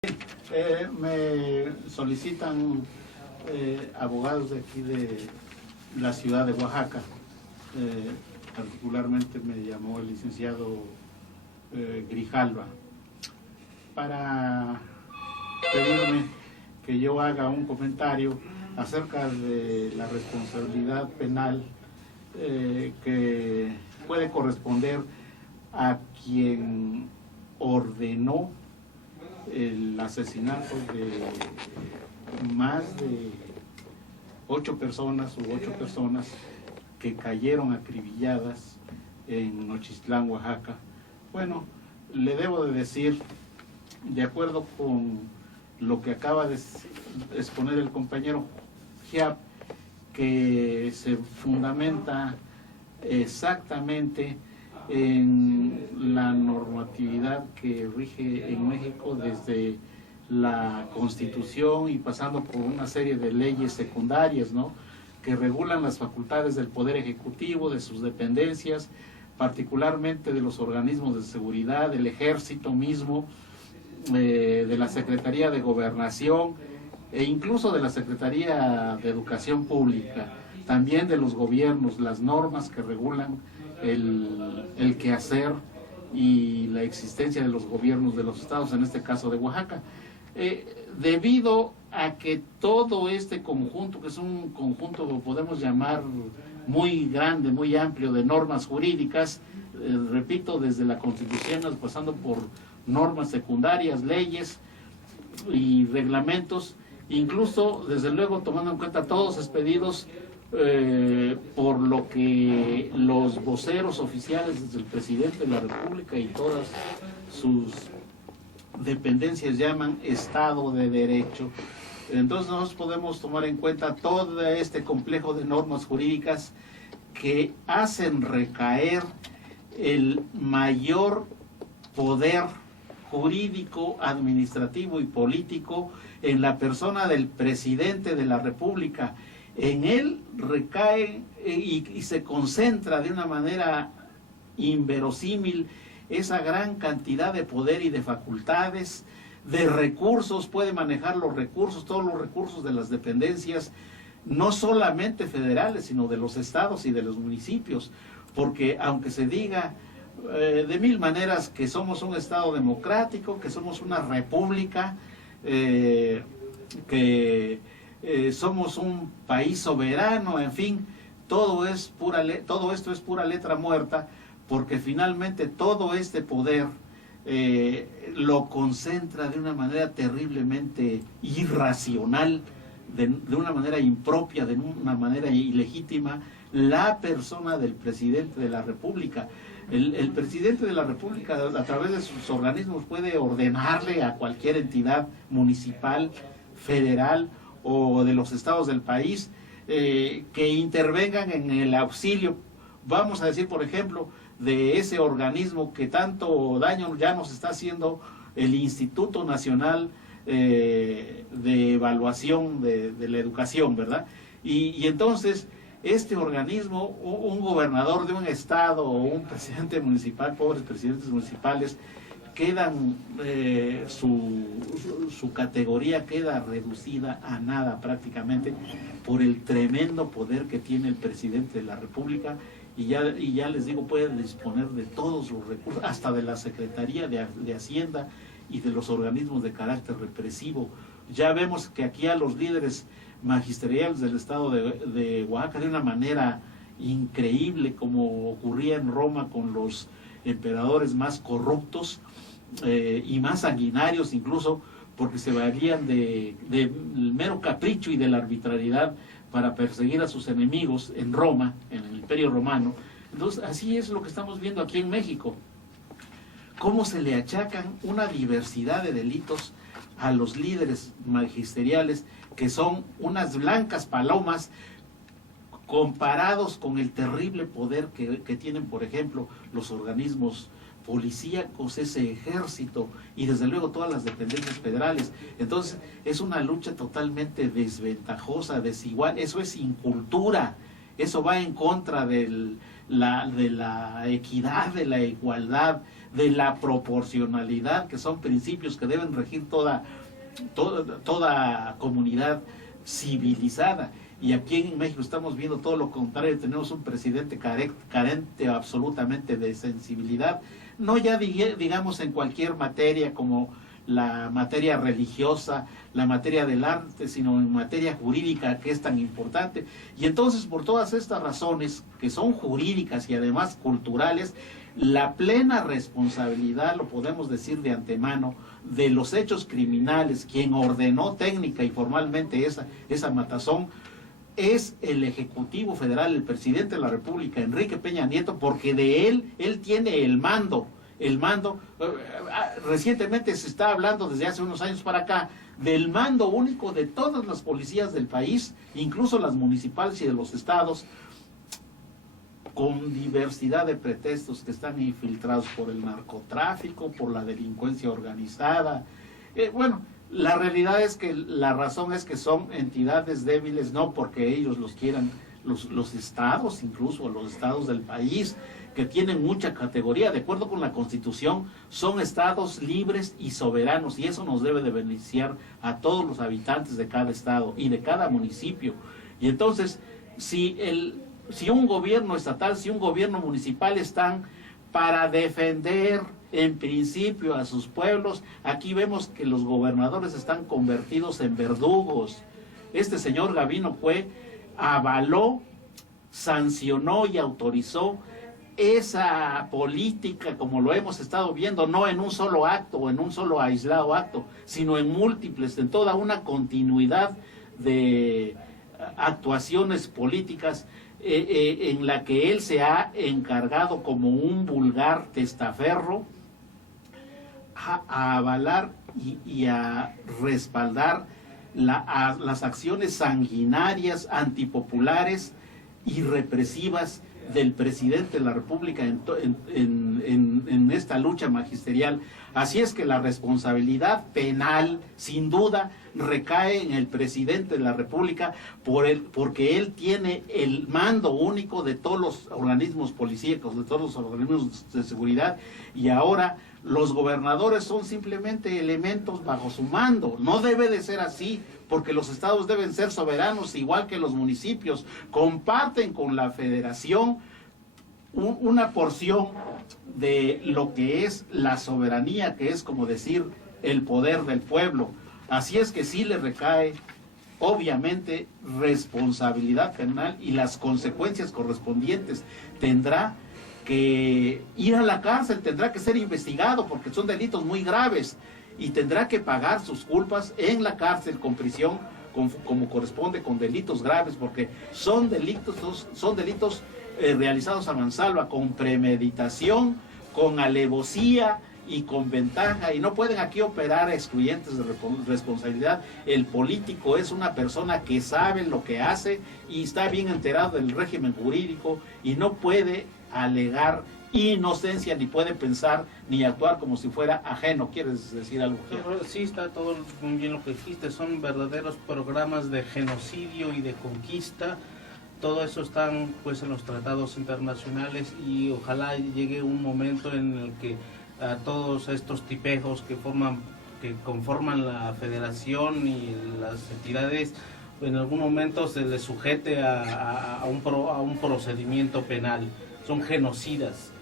Me solicitan abogados de aquí de la ciudad de Oaxaca. Particularmente me llamó el licenciado Grijalva para pedirme que yo haga un comentario acerca de la responsabilidad penal que puede corresponder a quien ordenó el asesinato de más de 8 personas que cayeron acribilladas en Nochistlán, Oaxaca. Bueno, le debo de decir, de acuerdo con lo que acaba de exponer el compañero Giap, que se fundamenta exactamente en la normatividad que rige en México desde la Constitución y pasando por una serie de leyes secundarias, ¿no?, que regulan las facultades del Poder Ejecutivo, de sus dependencias, particularmente de los organismos de seguridad, del Ejército mismo, de la Secretaría de Gobernación e incluso de la Secretaría de Educación Pública, también de los gobiernos, las normas que regulan el quehacer y la existencia de los gobiernos de los estados, en este caso de Oaxaca. Debido a que todo este conjunto, que es un conjunto, lo podemos llamar muy grande, muy amplio de normas jurídicas, repito, desde la Constitución pasando por normas secundarias, leyes y reglamentos, incluso desde luego tomando en cuenta todos expedidos por lo que los voceros oficiales desde el presidente de la República y todas sus dependencias llaman Estado de Derecho. Entonces nosotros podemos tomar en cuenta todo este complejo de normas jurídicas que hacen recaer el mayor poder jurídico, administrativo y político en la persona del presidente de la República. En él recae y se concentra de una manera inverosímil esa gran cantidad de poder y de facultades, de recursos, puede manejar los recursos, todos los recursos de las dependencias, no solamente federales, sino de los estados y de los municipios, porque aunque se diga de mil maneras que somos un estado democrático, que somos una república, que somos un país soberano, en fin, todo esto es pura letra muerta, porque finalmente todo este poder lo concentra de una manera terriblemente irracional, de una manera impropia, de una manera ilegítima, la persona del presidente de la República. El presidente de la República, a través de sus organismos, puede ordenarle a cualquier entidad municipal, federal o de los estados del país que intervengan en el auxilio, vamos a decir, por ejemplo, de ese organismo que tanto daño ya nos está haciendo, el Instituto Nacional de Evaluación de la Educación, ¿verdad? Y entonces este organismo, un gobernador de un estado o un presidente municipal, pobres presidentes municipales, quedan, su categoría queda reducida a nada prácticamente por el tremendo poder que tiene el presidente de la República. Y ya les digo, pueden disponer de todos los recursos, hasta de la Secretaría de Hacienda y de los organismos de carácter represivo. Ya vemos que aquí a los líderes magisteriales del estado de Oaxaca, de una manera increíble, como ocurría en Roma con los emperadores más corruptos y más sanguinarios incluso, porque se valían del mero capricho y de la arbitrariedad para perseguir a sus enemigos en Roma, en el Imperio Romano. Entonces, así es lo que estamos viendo aquí en México. Cómo se le achacan una diversidad de delitos a los líderes magisteriales, que son unas blancas palomas comparados con el terrible poder que tienen, por ejemplo, los organismos policíacos, ese ejército y desde luego todas las dependencias federales. Entonces es una lucha totalmente desventajosa, desigual, eso es incultura, eso va en contra de la equidad, de la igualdad, de la proporcionalidad, que son principios que deben regir toda comunidad civilizada. Y aquí en México estamos viendo todo lo contrario, tenemos un presidente carente absolutamente de sensibilidad, no ya digamos en cualquier materia como la materia religiosa, la materia del arte, sino en materia jurídica, que es tan importante. Y entonces, por todas estas razones, que son jurídicas y además culturales, la plena responsabilidad, lo podemos decir de antemano, de los hechos criminales, quien ordenó técnica y formalmente esa matazón, es el Ejecutivo Federal, el presidente de la República, Enrique Peña Nieto, porque de él tiene el mando. Recientemente se está hablando desde hace unos años para acá del mando único de todas las policías del país, incluso las municipales y de los estados, con diversidad de pretextos que están infiltrados por el narcotráfico, por la delincuencia organizada. Bueno, la realidad es que la razón es que son entidades débiles, no porque ellos los quieran, los estados, incluso los estados del país, que tienen mucha categoría, de acuerdo con la Constitución, son estados libres y soberanos, y eso nos debe de beneficiar a todos los habitantes de cada estado y de cada municipio. Y entonces, si un gobierno estatal, si un gobierno municipal están para defender en principio a sus pueblos, aquí vemos que los gobernadores están convertidos en verdugos. Este señor Gabino Cue avaló, sancionó y autorizó esa política, como lo hemos estado viendo, no en un solo acto o en un solo aislado acto, sino en múltiples, en toda una continuidad de actuaciones políticas en la que él se ha encargado como un vulgar testaferro a avalar y a respaldar las acciones sanguinarias, antipopulares y represivas del presidente de la República en esta lucha magisterial. Así es que la responsabilidad penal, sin duda, recae en el presidente de la República porque él tiene el mando único de todos los organismos policíacos, de todos los organismos de seguridad, y ahora los gobernadores son simplemente elementos bajo su mando. No debe de ser así, porque los estados deben ser soberanos, igual que los municipios. Comparten con la federación una porción de lo que es la soberanía, que es como decir el poder del pueblo. Así es que sí le recae, obviamente, responsabilidad penal y las consecuencias correspondientes. Tendrá que ir a la cárcel, tendrá que ser investigado porque son delitos muy graves y tendrá que pagar sus culpas en la cárcel con prisión, como corresponde, con delitos graves, porque son delitos realizados a mansalva, con premeditación, con alevosía y con ventaja, y no pueden aquí operar excluyentes de responsabilidad. El político es una persona que sabe lo que hace y está bien enterado del régimen jurídico y no puede alegar inocencia, ni puede pensar ni actuar como si fuera ajeno. ¿Quieres decir algo? Sí, está todo muy bien lo que dijiste. Son verdaderos programas de genocidio y de conquista. Todo eso están pues en los tratados internacionales y ojalá llegue un momento en el que a todos estos tipejos que conforman la federación y las entidades, en algún momento se les sujete a un procedimiento penal. Son genocidas.